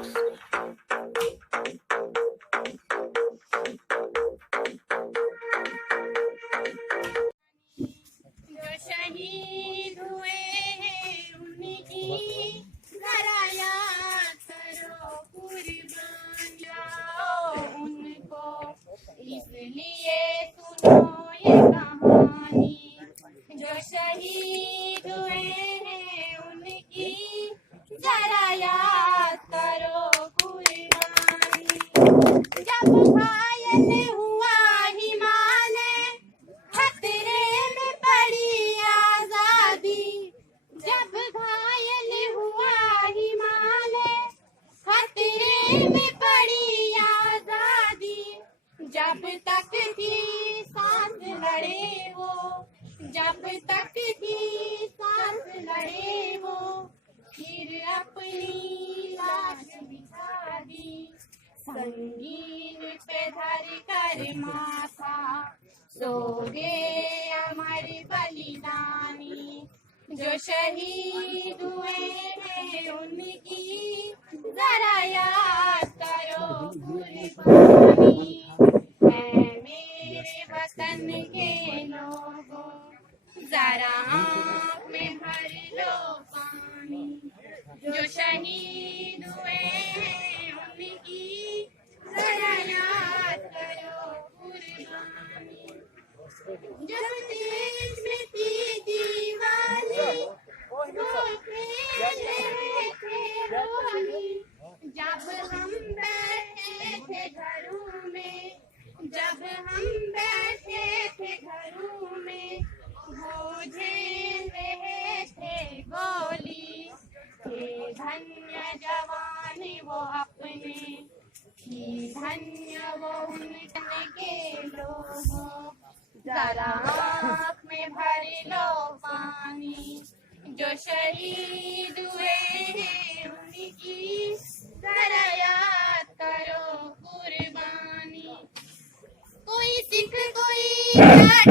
जो शहीद हुए हैं उनकी जरा याद करो, कुर्बान जाओ उनको, इसलिए सुनो ये कहानी। जो शहीद हुए हैं उनकी जरा याद करो, कुर्बानी। जब घायल हुआ हिमालय, खतरे में पड़ी आजादी। जब घायल हुआ हिमालय, खतरे में पड़ी आजादी। जब तक थी सांस लड़े वो, जब तक थी सांस लड़े वो, फिर अपनी लाश बिछा दी। संगीन पे धर कर माथा सो गए अमर बलिदानी। जो शहीद हुए हैं उनकी जरा याद करो, कुर्बानी। है मेरे वतन के लोगों, जरा आँख में भर लो पानी। जो शहीद हुए हैं उनकी जरा याद करो, कुर्बानी। जब देश में थी दीवानी, वो खेल रहे थे होली। जब हम बैठे थे घरों में, जब हम बैठे थे घरों में, वो झेल रहे थे गोली। थे धन्य जवान वो अपने, थी धन्य वो उनके के लोगों, जरा आँख में भर लो पानी। जो शहीद हुए हैं उनकी जरा याद करो, कुर्बानी। कोई सिख कोई जाट